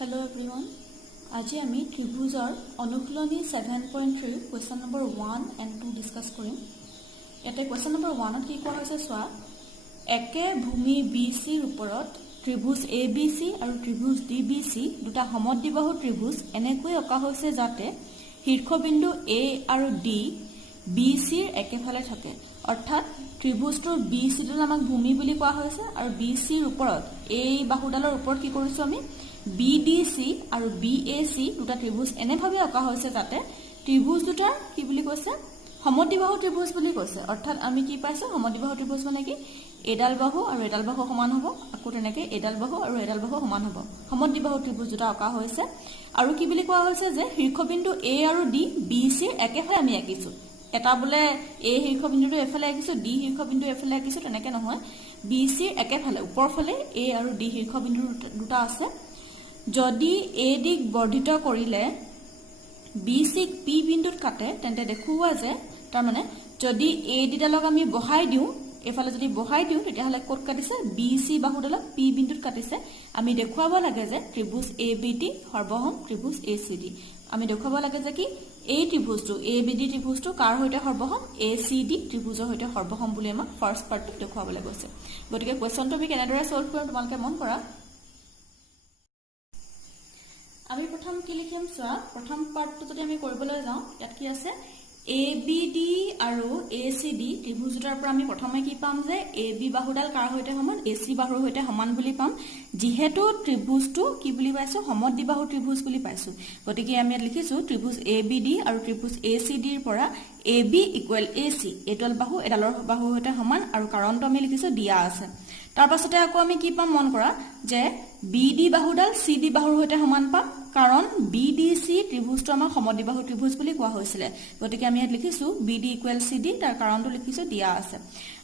Hello everyone. আজি আমি ত্ৰিভুজৰ অনুশীলনী 7.3 question number 1 and 2 ডিসকাস কৰিম। ইয়াতে question number 1 ত কি কোৱা হৈছে চোৱা একে ভূমি BC ৰ ওপৰত ত্ৰিভুজ ABC আৰু ত্ৰিভুজ DBC দুটা সমদ্বিবাহু ত্ৰিভুজ এনেকৈ অঁকা হৈছে যাতে শীৰ্ষবিন্দু A আৰু D BC ৰ একেফালে থাকে। অৰ্থাৎ ত্ৰিভুজটোৰ BC ডাল আমাক ভূমি বুলি কোৱা হৈছে আৰু BC ৰ ওপৰত এই বাহুডালৰ ওপৰত কি কৰিছো আমি BDC আৰু BAC দুটা ত্ৰিভুজ এনেভাবে অঁকা হৈছে যাতে ত্ৰিভুজ দুটা কি বুলি কৈছে সমদ্বিবাহু ত্ৰিভুজ বুলি কৈছে। অৰ্থাৎ আমি কি পাইছো সমদ্বিবাহু ত্ৰিভুজ মানে কি এডাল বাহু আৰু এডাল বাহু সমান হ'ব, আকৌ তেনেকৈ এডাল বাহু আৰু এডাল বাহু সমান হ'ব। সমদ্বিবাহু ত্ৰিভুজ দুটা অঁকা হৈছে আৰু কি বুলি কোৱা হৈছে যে শীৰ্ষবিন্দু A আৰু D BC ৰ একেফালে আমি আঁকিছো। এটা বলে A শীৰ্ষবিন্দুটো এফালে আঁকিছো, D শীৰ্ষবিন্দু এফালে আঁকিছো, তেনেকৈ নহয় BC ৰ একেফালে ওপৰ ফালে A আৰু D শীৰ্ষবিন্দু দুটা আছে। যদি A দিক বৰ্ধিত কৰিলে BC ক P বিন্দুত কাটে তেন্তে দেখুৱা যে তাৰ মানে যদি A দিডালক আমি বহাই দিও এফালে যদি বহাই দিও তেতিয়াহলে কোট কাটিছে BC বাহুডালক P বিন্দুত কাটিছে। আমি দেখুৱাব লাগে যে ত্ৰিভুজ ABD সৰ্বসম ত্ৰিভুজ ACD। আমি দেখুৱাব লাগে যে কি এই ত্ৰিভুজটো ABD ত্ৰিভুজটো কাৰ হৈতে সৰ্বসম ACD ত্ৰিভুজৰ হৈতে সৰ্বসম বুলি আমাক ফাৰ্স্ট পাৰ্টটো দেখুৱাবলৈ গৈছে। গতিকে কোৱেশ্চনটো আমি কেনেদৰে সলভ কৰিম তোমালোকে মন কৰা। আমি প্ৰথম কি লিখিম চোৱা প্ৰথম পাৰ্টটো যদি আমি কৰিবলৈ যাওঁ ইয়াত কি আছে ABD আৰু ACD ত্ৰিভুজ দুটাৰ পৰা আমি প্ৰথমে কি পাম যে AB বাহুডাল কাৰ হৈতে সমান AC বাহুৰ হৈতে সমান বুলি পাম। যেহেতু ত্ৰিভুজটো কি বুলি পাইছো সমদ্বিবাহু ত্ৰিভুজ বুলি পাইছো গতিকে আমি ইয়াত লিখিছো ত্ৰিভুজ ABD আৰু ত্ৰিভুজ ACD ৰ পৰা AB = AC এডাল বাহু এডালৰ বাহুৰ হৈতে সমান আৰু কাৰণটো আমি লিখিছো দিয়া আছে। তাৰ পাছতে আকৌ আমি কি পাম মন কৰা যে BD বাহুডাল CD বাহুৰ হৈতে সমান পাম কাৰণ BDC ত্ৰিভুজটো আমাৰ সমদ্বিবাহু ত্ৰিভুজ বুলি কোৱা হৈছিল। গতিকে আমি ইয়াত লিখিছো BD = CD তাৰ কাৰণটো লিখিছো দিয়া আছে।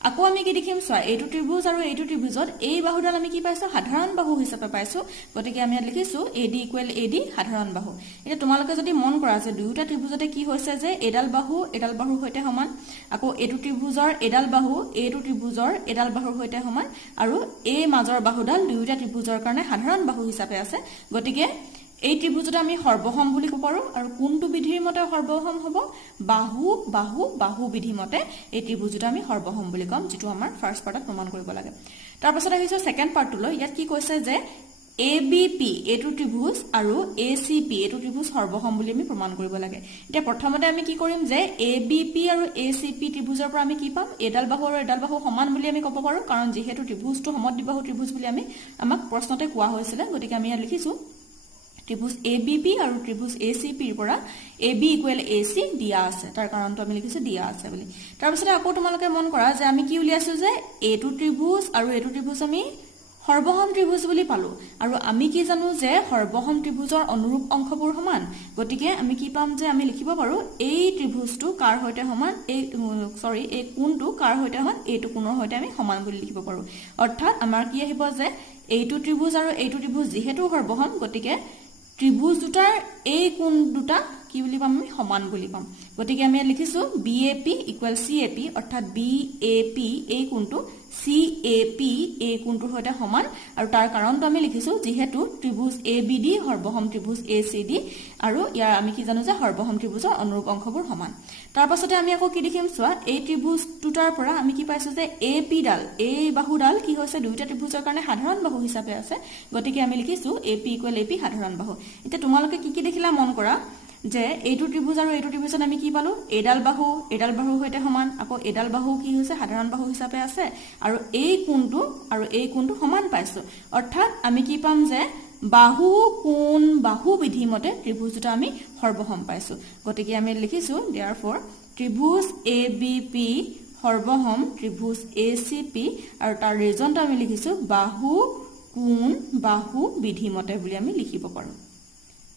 আকৌ আমি কি দেখিম চোৱা এইটো ত্ৰিভুজ আৰু এইটো ত্ৰিভুজত এই বাহুডাল আমি কি পাইছো সাধাৰণ বাহু হিচাপে পাইছো। গতিকে আমি ইয়াত লিখিছো AD = AD সাধাৰণ বাহু। এটা তোমালোকে যদি মন কৰা যে দুয়োটা ত্ৰিভুজতে কি হৈছে যে এডাল বাহুৰ হৈতে সমান, আকৌ এইটো ত্ৰিভুজৰ এডাল বাহু এইটো ত্ৰিভুজৰ এডাল বাহুৰ হৈতে সমান আৰু এই মাজৰ বাহুডাল দুয়োটা ত্ৰিভুজৰ কাৰণে সাধাৰণ বাহু হিচাপে আছে। গতিকে এই ত্ৰিভুজটা আমি সৰ্বসম বুলি ক'ব পাৰো আৰু কোনটো বিধিৰ মতে সৰ্বসম হ'ব বাহু বাহু বাহু বিধি মতে এই ত্ৰিভুজটা আমি সৰ্বসম বুলি ক'ম, যেটো আমাৰ ফাৰ্স্ট পাৰ্টত প্ৰমাণ কৰিব লাগে। তাৰ পাছত আহিছো সেকেন্ড পাৰ্টলৈ। ইয়াত কি কৈছে যে ABP এইটো ত্ৰিভুজ আৰু ACP এইটো ত্ৰিভুজ সৰ্বসম বুলি আমি প্ৰমাণ কৰিব লাগে। এতিয়া প্ৰথমতে আমি কি কৰিম যে ABP আৰু ACP ত্ৰিভুজৰ পৰা আমি কি পাম এডাল বাহু আৰু এডাল বাহু সমান বুলি আমি ক'ব পাৰো কাৰণ যেহেতু ত্ৰিভুজটো সমদ্বিবাহু ত্ৰিভুজ বুলি আমাক প্ৰশ্নতে কোৱা হৈছিল। গতিকে আমি ইয়াত লিখিছো ত্ৰিভুজ ABP আৰু ত্ৰিভুজ ACP ৰ পৰা AB = AC দিয়া আছে। তাৰ কাৰণটো আমি লিখিছো দিয়া আছে বুলি। তাৰ পিছতে আকৌ তোমালোকে মন কৰা যে আমি কি উলিয়াইছো যে এইটো ত্ৰিভুজ আৰু এইটো ত্ৰিভুজ আমি সৰ্বসম ত্ৰিভুজ বুলি পালো আৰু আমি কি জানো যে সৰ্বসম ত্ৰিভুজৰ অনুৰূপ অংশবোৰ সমান। গতিকে আমি কি পাম যে আমি লিখিব পাৰো এই ত্ৰিভুজটো কাৰ হৈতে সমান এই কোণটো কাৰ হৈতে সমান এইটো কোণৰ হৈতে আমি সমান বুলি লিখিব পাৰো। অৰ্থাৎ আমাৰ কি আহিব যে এইটো ত্ৰিভুজ আৰু এইটো ত্ৰিভুজ যেহেতু সৰ্বসম গতিকে ত্ৰিভুজ দুটাৰ এই কোণ দুটা কি বুলি পাম আমি সমান বুলি পাম। গতিকে আমি লিখিছো BAP = CAP অৰ্থাৎ BAP এই কোণটো CAP এই কোণটোৰ হৈতে সমান আৰু তাৰ কাৰণটো আমি লিখিছো যেহেতু ত্ৰিভুজ ABD সৰ্বসম ত্ৰিভুজ ACD আৰু ইয়াৰ আমি কি জানো যে সৰ্বসম ত্ৰিভুজৰ অনুৰূপ অংশবোৰ সমান। তাৰ পাছতে আমি আকৌ কি দেখিম চোৱা এই ত্ৰিভুজ দুটাৰ পৰা আমি কি পাইছো যে AP ডাল এই বাহুডাল কি হৈছে দুইটা ত্ৰিভুজৰ কাৰণে সাধাৰণ বাহু হিচাপে আছে। গতিকে আমি লিখিছো AP = AP সাধাৰণ বাহু। এতিয়া তোমালোকে কি দেখিলা মন কৰা যে এইটো ত্ৰিভুজ আৰু এইটো ত্ৰিভুজত আমি কি পালো এডাল বাহুৰ হৈতে সমান, আকৌ এডাল বাহু কি হৈছে সাধাৰণ বাহু হিচাপে আছে আৰু এই কোণটো সমান পাইছো। অৰ্থাৎ আমি কি পাম যে বাহু কোণ বাহু বিধি মতে ত্ৰিভুজ দুটা আমি সৰ্বসম পাইছো। গতিকে আমি লিখিছো therefore ত্ৰিভুজ ABP সৰ্বসম ত্ৰিভুজ ACP আৰু তাৰ ৰিজনটো আমি লিখিছো বাহু কোণ বাহু বিধি মতে বুলি আমি লিখিব পাৰো।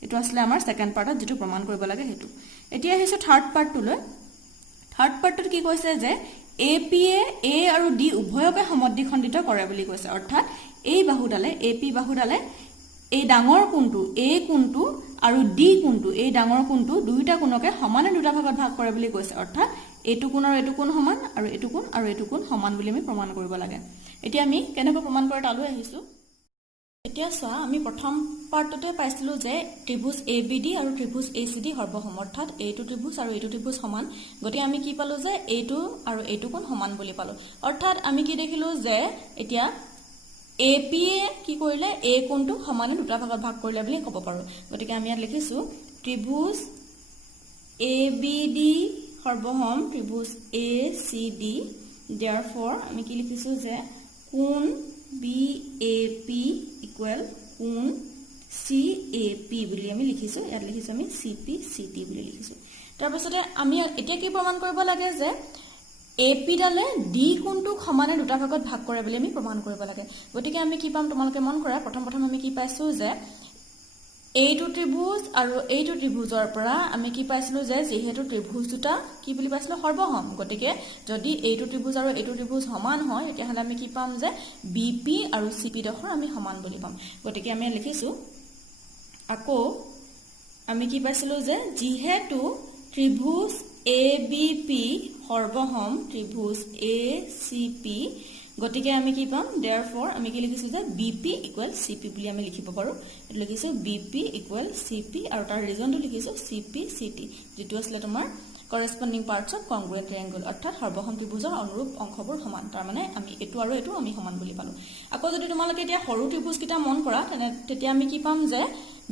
এটো আসলে আমাৰ সেকেন্ড পাৰ্টত যেটো প্ৰমাণ কৰিব লাগে হেতু। এতিয়া আহিছো থাৰ্ড পাৰ্টলৈ। থাৰ্ড পাৰ্টত কি কৈছে যে AP A আৰু D উভয়কে সমদ্বিখণ্ডিত কৰে বুলি কৈছে। অৰ্থাৎ এই বাহুডালে AP বাহুডালে এই ডাঙৰ কোণটো A কোণটো আৰু D কোণটো এই ডাঙৰ কোণটো দুইটা কোণকে সমানে দুটা ভাগত ভাগ কৰে বুলি কৈছে। অৰ্থাৎ এইটো কোণ আৰু এইটো কোণ সমান আৰু এইটো কোণ আৰু এইটো কোণ সমান বুলি আমি প্ৰমাণ কৰিব লাগে। এতিয়া আমি কেনেকৈ প্ৰমাণ কৰে তালৈ আহিছো। এতিয়া চোৱা আমি প্ৰথম পাৰ্টতে পাইছিলো যে ত্ৰিভুজ ABD আৰু ত্ৰিভুজ ACD সৰ্বসম অৰ্থাৎ এইটো ত্ৰিভুজ আৰু এইটো ত্ৰিভুজ সমান গতি আমি কি পালো যে এইটো আৰু এইটো কোণ সমান বুলি পালো অৰ্থাৎ আমি কি দেখিলো যে এতিয়া AP এ কি কৰিলে A কোণটো সমানে দুটা ভাগত ভাগ কৰিলে বুলি ক'ব পাৰো গতিকে আমি ইয়াত লিখিছো ত্ৰিভুজ ABD সৰ্বসম ত্ৰিভুজ ACD therefore আমি কি লিখিছো যে কোণ BAP equal কোণ CAP বুলি আমি লিখিছো ইয়াত লিখিছো আমি CPCT বুলি লিখিছো তাৰ পাছতে আমি এতিয়া কি প্ৰমাণ কৰিব লাগে যে AP ডালে D কোণটো সমানে দুটা ভাগত ভাগ কৰে বুলি আমি প্ৰমাণ কৰিব লাগে গতিকে আমি কি পাম তোমালোকে মন কৰা প্ৰথম আমি কি পাইছো যে এইটো ত্ৰিভুজ আৰু এইটো ত্ৰিভুজৰ পৰা আমি কি পাইছিলো যে যেহেতু ত্ৰিভুজ দুটা কি বুলি পাইছিলো সৰ্বসম গতিকে যদি এইটো ত্ৰিভুজ আৰু এইটো ত্ৰিভুজ সমান হয় তেতিয়া হলে আমি কি পাম যে BP আৰু CP ডখৰ আমি সমান বুলি পাম গতিকে আমি লিখিছো আকৌ আমি কি পাইছিলো যে যেহেতু ত্ৰিভুজ ABP সৰ্বসম ত্ৰিভুজ ACP গতিকে আমি কি পাম therefore আমি কি লিখিছো যে BP equal CP বুলি আমি লিখিব পাৰো এটো লিখিছো BP equal CP আৰু তাৰ ৰিজনটো লিখিছো CPCT যেটো আসলে তোমাৰ corresponding parts of congruent triangle অৰ্থাৎ সৰ্বসম ত্ৰিভুজৰ অনুৰূপ অংশবোৰ সমান তাৰ মানে আমি এটো আৰু এটো আমি সমান বুলি পালো আকৌ যদি তোমালোকে এতিয়া সৰু ত্ৰিভুজ কিটা মন কৰা তেতিয়া আমি কি পাম যে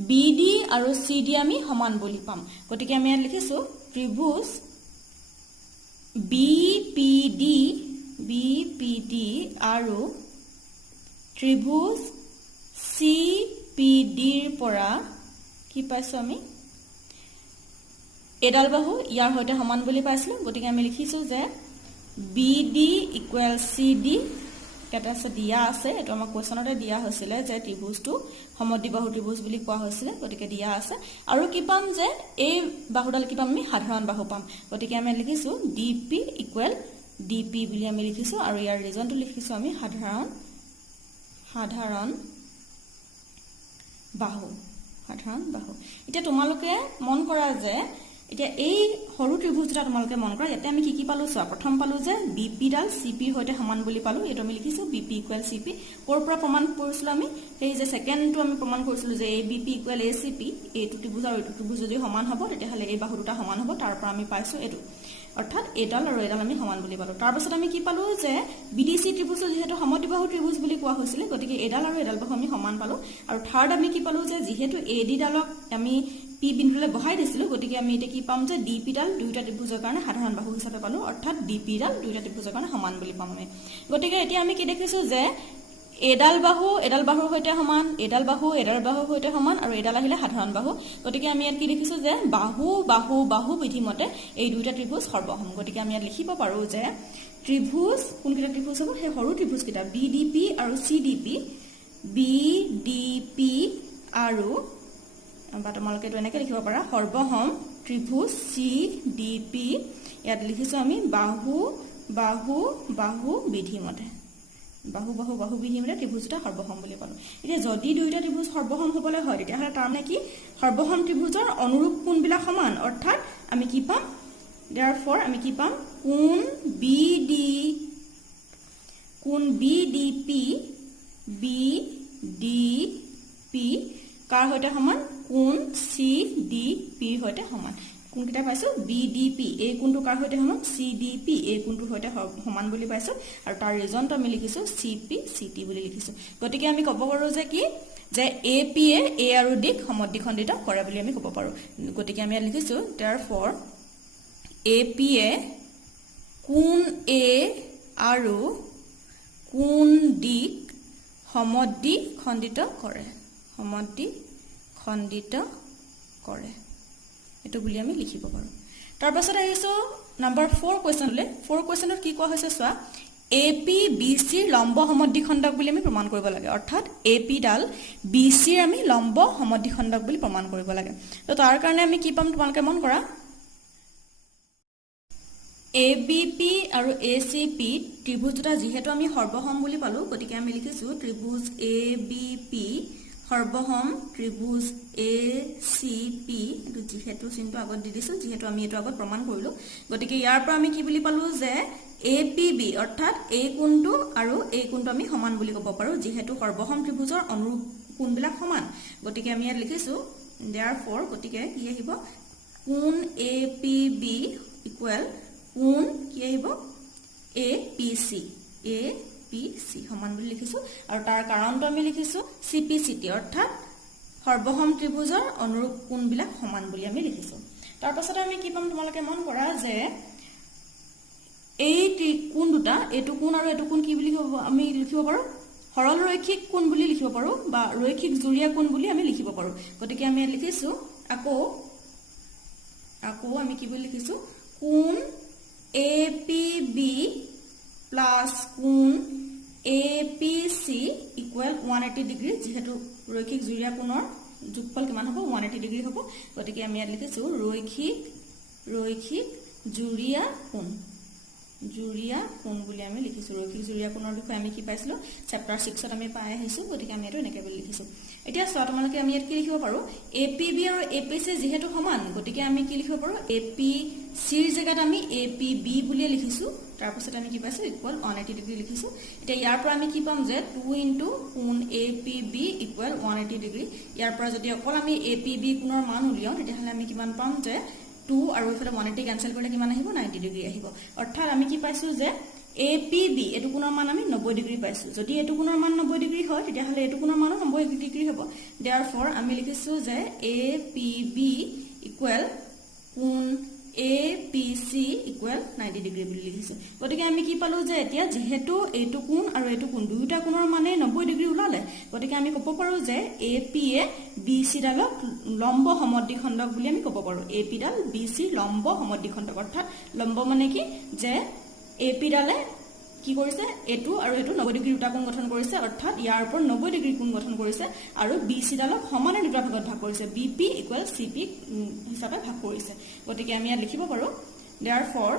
BD আৰু CD আমি সমান বুলি পাম গতিকে আমি ইয়াত লিখিছো ত্ৰিভুজ BPD আৰু ত্ৰিভুজ CPD ৰ পৰা কি পাইছো আমি এডাল বাহু ইয়াৰ হৈতে সমান বুলি পাইছিলো গতিকে আমি লিখিছো যে BD equal CD এটা দিয়া আছে এটো আমাৰ কোৱেশ্যনতে দিয়া হৈছিল যে ত্ৰিভুজটো সমদ্বিবাহু ত্ৰিভুজ বুলি কোৱা হৈছিল গতিকে দিয়া আছে আৰু কি পাম যে এই বাহুডাল কি পাম আমি সাধাৰণ বাহু পাম গতিকে আমি লিখিছো DP equal DP বুলি আমি লিখিছো আৰু ইয়াৰ ৰিজনটো লিখিছো আমি সাধাৰণ বাহু এতিয়া তোমালোকে মন কৰা যে এতিয়া এই সৰু ত্ৰিভুজটা তোমালোকে মন কৰা ইয়াতে আমি কি পালো চোৱা প্ৰথম পালো যে BP ডাল CP ৰ হৈতে সমান বুলি পালো এটো আমি লিখিছো BP equal CP কৰ পৰা প্ৰমাণ কৰিছিলো আমি এই যে সেকেন্ডটো আমি প্ৰমাণ কৰিছিলো যে ABP equal ACP এইটো ত্ৰিভুজ আৰু এইটো ত্ৰিভুজ যদি সমান হ'ব তেতিয়া হলে এই বাহু দুটা সমান হ'ব তাৰ পৰা আমি পাইছো এটো অৰ্থাৎ এডাল আৰু এডাল আমি সমান বুলি পালো তাৰ পাছত আমি কি পালো যে BDC ত্ৰিভুজ যেহেতু সমদ্বিবাহু ত্ৰিভুজ বুলি কোৱা হৈছিল গতিকে এডাল আৰু এডাল বাহু আমি সমান পালো আৰু থাৰ্ড আমি কি পালো যে যেহেতু AD ডালক আমি P বিন্দুলে বহাই দিছিলো গতিকে আমি এটা কি পাম যে DP ডাল দুইটা ত্ৰিভুজৰ কাৰণে সাধাৰণ বাহু হিচাপে পালো অৰ্থাৎ DP ডাল দুইটা ত্ৰিভুজৰ কাৰণে সমান বুলি পাম আমি গতিকে এতিয়া আমি কি দেখিছো যে এডাল বাহুৰ হৈতে সমান এডাল বাহুৰ হৈতে সমান আৰু এডাল আহিলে সাধাৰণ বাহু গতিকে আমি ইয়াত কি দেখিছো যে বাহু বিধিমতে এই দুইটা ত্ৰিভুজ সৰ্বসম গতিকে আমি ইয়াত লিখিব পাৰো যে ত্ৰিভুজ কোনকিটা ত্ৰিভুজ হ'ব সেই সৰু ত্ৰিভুজ কিটা BDP আৰু BDP আৰু বা তোমালোকে তো এনেকৈ লিখিব পাৰা সৰ্বসম ত্ৰিভুজ CDP ইয়াত লিখিছো আমি বাহু বিধিমতে ত্ৰিভুজটা সৰ্বসম বুলি পালো এতিয়া যদি দুইটা ত্ৰিভুজ সৰ্বসম হ'বলৈ হয় তেতিয়া হলে তাৰ মানে কি সৰ্বসম ত্ৰিভুজৰ অনুৰূপ কোণবিলাক সমান অৰ্থাৎ আমি কি পাম therefore আমি কি পাম কোণ BDP কাৰ হৈতে সমান কোণ CDP হৈতে সমান কোনকিটা পাইছো BDP এই কোণটো কাৰ হৈতে সমান CDP এই কোণটোৰ হৈতে সমান বুলি পাইছো আৰু তাৰ ৰিজনটো আমি লিখিছো CPCT বুলি লিখিছো গতিকে আমি ক'ব পাৰো যে কি যে AP এ A আৰু D সমদ্বিখণ্ডিত কৰে বুলি আমি ক'ব পাৰো গতিকে আমি লিখিছো therefore AP এ কোণ A আৰু কোণ D সমদ্বিখণ্ডিত কৰে এটো বুলি আমি লিখিব পাৰো তাৰ পাছত আহিছো নাম্বাৰ 4 কোৱেশ্যনলে 4 কোৱেশ্যনত কি কোৱা হৈছে চোৱা AP BC ৰ লম্ব সমদ্বিখণ্ডক বুলি আমি প্ৰমাণ কৰিব লাগে অৰ্থাৎ AP ডাল BC ৰ আমি লম্ব সমদ্বিখণ্ডক বুলি প্ৰমাণ কৰিব লাগে তো তাৰ কাৰণে আমি কি পাম তোমালোকে মন কৰা ABP আৰু ACP ত্ৰিভুজ দুটা যেহেতু আমি সৰ্বসম বুলি পালো গতিকে আমি লিখিছো ত্ৰিভুজ ABP সৰ্বসম ত্ৰিভুজ ACP এটো যেহেতু চিনটো আগত দি দিছো যেহেতু আমি এটো আগত প্ৰমাণ কৰিলো গতিকে ইয়াৰ পৰা আমি কি বুলি পালো যে APB অৰ্থাৎ এই কোণটো আৰু এই কোণটো আমি সমান বুলি ক'ব পাৰো যেহেতু সৰ্বসম ত্ৰিভুজৰ অনুৰূপ কোণবিলাক সমান গতিকে আমি ইয়াত লিখিছো therefore গতিকে কি আহিব কোণ APB ইকুৱেল কোণ কি আহিব APC সমান বুলি লিখিছো আৰু তাৰ কাৰণটো আমি লিখিছো CPCT অৰ্থাৎ সৰ্বসম ত্ৰিভুজৰ অনুৰূপ কোণবিলাক সমান বুলি আমি লিখিছো তাৰ পাছত আমি কি পাম তোমালোকে মন কৰা যে এই কোণ দুটা এটো কোণ আৰু এটো কোণ কি বুলি আমি লিখিব পাৰো সৰল ৰৈখিক কোণ বুলি লিখিব পাৰো বা ৰৈখিক জুৰীয়া কোণ বুলি আমি লিখিব পাৰো গতিকে আমি লিখিছো আকৌ আমি কি বুলি লিখিছো কোণ APB প্লাস কোণ APC ইকুৱেল 180 ডিগ্ৰী যেহেতু ৰৈখিক জুৰীয়া কোণৰ যোগফল কিমান হ'ব 180 ডিগ্ৰী হ'ব গতিকে আমি ইয়াত লিখিছো ৰৈখিক জুৰীয়া কোণ বুলি আমি লিখিছো ৰৈখিক জুৰীয়া কোণৰ বিষয়ে আমি কি পাইছিলো চেপ্টাৰ 6 ত আমি পাই আহিছো গতিকে আমি এটো এনেকৈ বুলি লিখিছো এতিয়া চোৱা তোমালোকে আমি ইয়াত কি লিখিব পাৰো APB আৰু APC যেহেতু সমান গতিকে আমি কি লিখিব পাৰো APC ৰ জায়গাত আমি APB বুলি লিখিছো তাৰ পাছত আমি কি পাইছো ইকুৱেল 180 ডিগ্ৰী লিখিছো এতিয়া ইয়াৰ পৰা আমি কি পাম যে 2 ইনটু কোণ APB ইকুৱেল 180 ডিগ্ৰী ইয়াৰ পৰা যদি অকল আমি APB কোণৰ মান উলিয়াও তেতিয়াহলে আমি কিমান পাম যে 2 আৰু ইফালে 180 ক্যান্সেল কৰিলে কিমান আহিব 90 ডিগ্ৰী আহিব অৰ্থাৎ আমি কি পাইছো যে APB এটো কোণৰ মান আমি 90 ডিগ্ৰী পাইছো যদি এটো কোণৰ মান 90 ডিগ্ৰী হয় তেতিয়াহলে এটো কোণৰ মানো 90 ডিগ্ৰী হ'ব therefore আমি লিখিছো যে APB ইকুৱেল কোণ APC ইকুৱেল 90 ডিগ্ৰী বুলি লিখিছো গতিকে আমি কি পালো যে এতিয়া যেহেতু এটো কোণ আৰু এটো কোণ দুইটা কোণৰ মানে 90 ডিগ্ৰী ওলালে গতিকে আমি ক'ব পাৰো যে AP এ BC ডালক লম্ব সমদ্বিখণ্ডক বুলি আমি ক'ব পাৰো AP ডাল BC লম্ব সমদ্বিখণ্ডক অৰ্থাৎ লম্ব মানে কি যে AP ডালে কি কৰিছে এটো আৰু এটো 90 ডিগ্ৰী দুটা কোণ গঠন কৰিছে অৰ্থাৎ ইয়াৰ ওপৰত 90 ডিগ্ৰী কোণ গঠন কৰিছে আৰু BC ডালক সমানে দুটা ভাগত ভাগ কৰিছে BP ইকুৱেল CP হিচাপে ভাগ কৰিছে গতিকে আমি ইয়াত লিখিব পাৰো therefore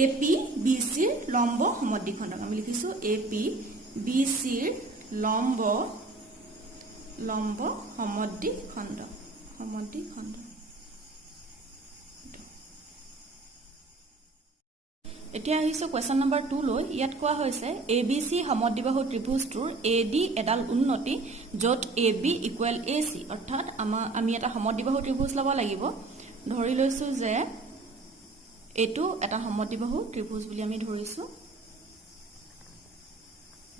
AP BC ৰ লম্ব সমদ্বিখণ্ডক আমি লিখিছো AP BC ৰ লম্ব সমদ্বিখণ্ডক এতিয়া আহিছো কোৱেশ্চন নম্বৰ 2 লৈ ইয়াত কোৱা হৈছে ABC সমদ্বিবাহু ত্ৰিভুজটোৰ AD এডাল উন্নতি যত AB ইকুৱেল AC অৰ্থাৎ আমি এটা সমদ্বিবাহু ত্ৰিভুজ লব লাগিব ধৰি লৈছো যে এটো এটা সমদ্বিবাহু ত্ৰিভুজ বুলি আমি ধৰিছো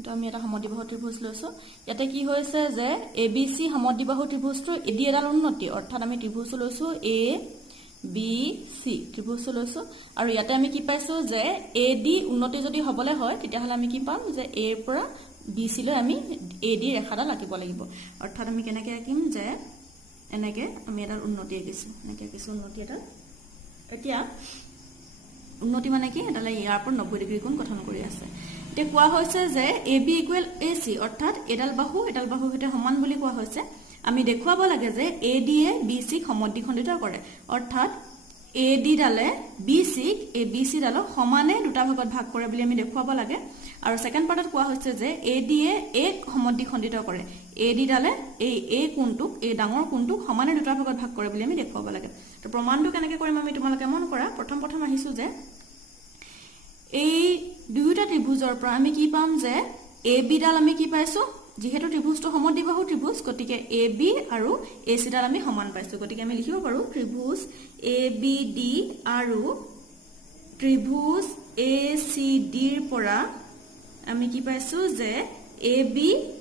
তো আমি এটা সমদ্বিবাহু ত্ৰিভুজ লৈছো ইয়াতে কি হৈছে যে ABC সমদ্বিবাহু ত্ৰিভুজটোৰ AD এডাল উন্নতি অৰ্থাৎ আমি ত্ৰিভুজ লৈছো ABC ত্ৰিভুজ লৈছো আৰু ইয়াতে আমি কি পাইছো যে AD উন্নতি যদি হবলে হয় তেতিয়াহলে আমি কি পাম যে A ৰ পৰা BC লৈ আমি AD ৰেখাডাল আঁকিব লাগিব অৰ্থাৎ আমি কেনেকৈ আঁকিম যে এনেকৈ আমি এডাল উন্নতি আঁকিছো এনেকৈ আঁকিছো উন্নতি এটা এতিয়া উন্নতি মানে কি এডালে ইয়াৰ পৰা 90 ডিগ্ৰী কোণ গঠন কৰি আছে এতিয়া কোৱা হৈছে যে AB ইকুৱেল AC অৰ্থাৎ এডাল বাহু সৈতে সমান বুলি কোৱা হৈছে আমি দেখুৱাব লাগে যে AD এ BC ক সমদ্বিখণ্ডিত কৰে অৰ্থাৎ AD ডালে BC ক ABC ডালক সমানে দুটা ভাগত ভাগ কৰে বুলি আমি দেখুৱাব লাগে আৰু সেকেন্ড পাৰ্টত কোৱা হৈছে যে AD এ A ক সমদ্বিখণ্ডিত কৰে AD ডালে এই A কোণটোক এই ডাঙৰ কোণটোক সমানে দুটা ভাগত ভাগ কৰে বুলি আমি দেখুৱাব লাগে তো প্ৰমাণটো কেনেকৈ কৰিম আমি তোমালোকে মন কৰা প্ৰথম আহিছো যে এই দুইটা ত্ৰিভুজৰ পৰা আমি কি পাম যে AB ডাল আমি কি পাইছো যেহেতু ত্ৰিভুজটো সমদ্বিবাহু ত্ৰিভুজ গতিকে AB আৰু AC ডাল আমি সমান পাইছো গতিকে আমি লিখিব পাৰো ত্ৰিভুজ ABD আৰু ত্ৰিভুজ ACD ৰ পৰা আমি কি পাইছো যে AB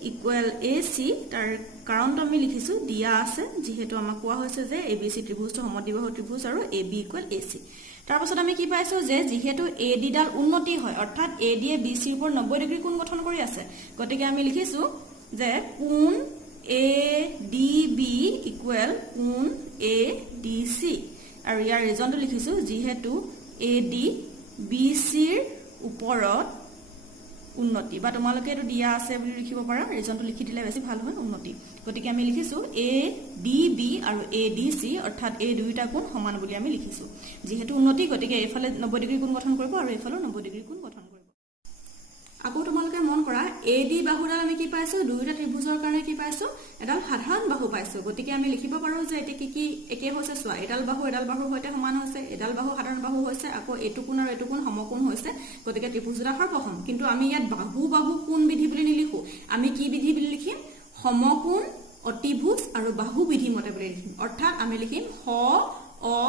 ইকুৱেল AC তাৰ কাৰণটো আমি লিখিছো দিয়া আছে যেহেতু আমাক কোৱা হৈছে যে ABC ত্ৰিভুজটো সমদ্বিবাহু ত্ৰিভুজ আৰু AB ইকুৱেল AC তাৰ পাছত আমি কি পাইছো যে যেহেতু AD ডাল উন্নতি হয় অৰ্থাৎ AD এ BC ৰ ওপৰত 90 ডিগ্ৰী কোণ গঠন কৰি আছে গতিকে আমি লিখিছো যে কোণ ADB ইকুৱেল কোণ ADC আৰু ইয়াৰ ৰিজনটো লিখিছো যেহেতু AD BC ৰ ওপৰত উন্নতি বা তোমালোকে এটো দিয়া আছে বুলি লিখিব পাৰা ৰিজনটো লিখি দিলে বেছি ভাল হয় উন্নতি গতিকে আমি লিখিছো ADB আৰু ADC অৰ্থাৎ এই দুইটা কোণ সমান বুলি আমি লিখিছো যেহেতু উন্নতি গতিকে এফালে 90 ডিগ্ৰী কোণ গঠন কৰিব আৰু এফালে 90 ডিগ্ৰী কোণ গঠন কৰিব আকৌ তোমালোকে মন কৰা AD বাহুডাল আমি কি পাইছো দুইটা ত্ৰিভুজৰ কাৰণে কি পাইছো এডাল সাধাৰণ বাহু পাইছো গতিকে আমি লিখিব পাৰো যে এতে কি একে হৈছে সোৱা এডাল বাহুৰ সৈতে সমান হৈছে এডাল বাহু সাধাৰণ বাহু হৈছে আকৌ এটো কোণ আৰু এটো কোণ সমকোণ হৈছে গতিকে ত্ৰিভুজটা সৰ্বসম কিন্তু আমি ইয়াত বাহু কোণ বিধি বুলি নিলিখো আমি কি বিধি বুলি লিখিম সমকোণ অতিভুজ আৰু বাহু বিধিমতে বুলি লিখিম অৰ্থাৎ আমি লিখিম হ অ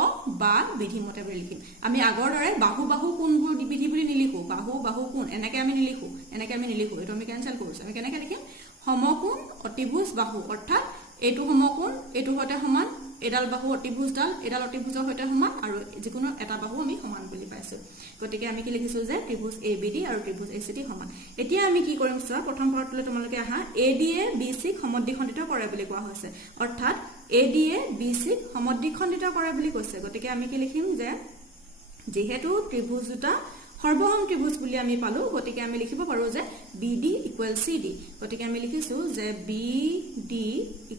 বা বিধিমতে বুলি লিখিম আমি আগৰ দৰে বাহু বাহু কোণবোৰ বিধি বুলি নিলিখো বাহু বাহু কোণ এনেকৈ আমি নিলিখো এটো আমি কেনসেল কৰিছো আমি কেনেকৈ লিখিম সমকোণ অতিভুজ বাহু অৰ্থাৎ এটো সমকোণ এটো সৈতে সমান এডাল বাহু অতিভুজডাল এডাল অতিভুজৰ সৈতে সমান আৰু যিকোনো এটা বাহু আমি সমান বুলি পাইছো গতিকে আমি কি লিখিছো যে ত্ৰিভুজ ABD আৰু ত্ৰিভুজ ACD সমান এতিয়া আমি কি কৰিম চোৱা প্ৰথম পাৰ্টলৈ তোমালোকে আহা AD এ BC ক সমদ্বিখণ্ডিত কৰে বুলি কোৱা হৈছে অৰ্থাৎ AD এ BC ক সমদ্বিখণ্ডিত কৰে বুলি কৈছে গতিকে আমি কি লিখিম যে যেহেতু ত্ৰিভুজ দুটা সৰ্বসম ত্ৰিভুজ বুলি আমি পালো গতিকে আমি লিখিব পাৰো যে BD = CD গতিকে আমি লিখিছো যে BD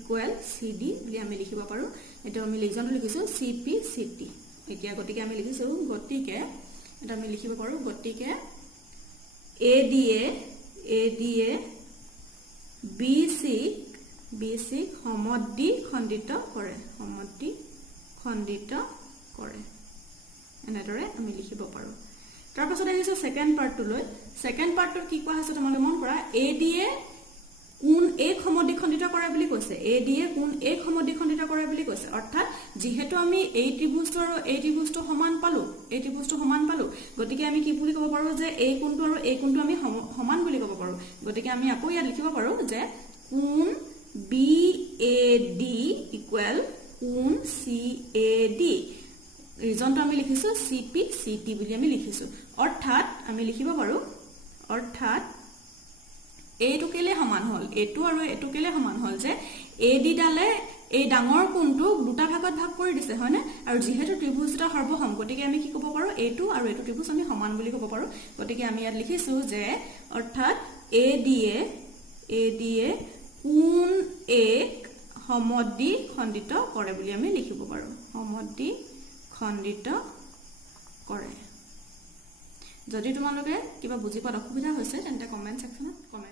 = CD বুলি আমি লিখিব পাৰো এটা আমি লিখজনটো লিখিছো CP CT এতিয়া গতিকে আমি লিখিছো গতিকে এটা আমি লিখিব পাৰো গতিকে AD এ BC সমদ্বিখণ্ডিত কৰে এনেদৰে আমি লিখিব পাৰো তাৰ পাছত আহিছো সেকেন্ড পাৰ্টলৈ সেকেন্ড পাৰ্টত কি কোৱা আছে তোমালোকে মন কৰা AD এ কোণ A সমদ্বিখণ্ডিত কৰে বুলি কৈছে AD এ কোণ A সমদ্বিখণ্ডিত কৰে বুলি কৈছে অৰ্থাৎ যেহেতু আমি এই ত্ৰিভুজটো আৰু এই ত্ৰিভুজটো সমান পালো গতিকে আমি কি বুলি ক'ব পাৰো যে এই কোণটো আৰু এই কোণটো আমি সমান বুলি ক'ব পাৰো গতিকে আমি আকৌ ইয়াত লিখিব পাৰো যে কোণ BAD = কোণ CAD ৰিজনটো আমি লিখিছো CP CT বুলি আমি লিখিছো অৰ্থাৎ আমি লিখিব পাৰো অৰ্থাৎ এইটো কেলে সমান হল এটো আৰু এটো কেলে সমান হল যে AD ডালে এই ডাঙৰ কোণটো দুটা ভাগত ভাগ কৰি দিছে হয়নে আৰু যেহেতু ত্ৰিভুজ দুটা সৰ্বসম গতিকে আমি কি ক'ব পাৰো এটো আৰু এটো ত্ৰিভুজ আমি সমান বুলি ক'ব পাৰো গতিকে আমি ইয়াত লিখিছো যে অৰ্থাৎ AD এ কোণ A সমদ্বিখণ্ডিত কৰে বুলি আমি লিখিব পাৰো সমদ্বিখণ্ডিত কৰে যদি তোমালোকে কিবা বুজি পোৱাত অসুবিধা হৈছে তেন্তে কমেন্ট সেকশনত কমেন্ট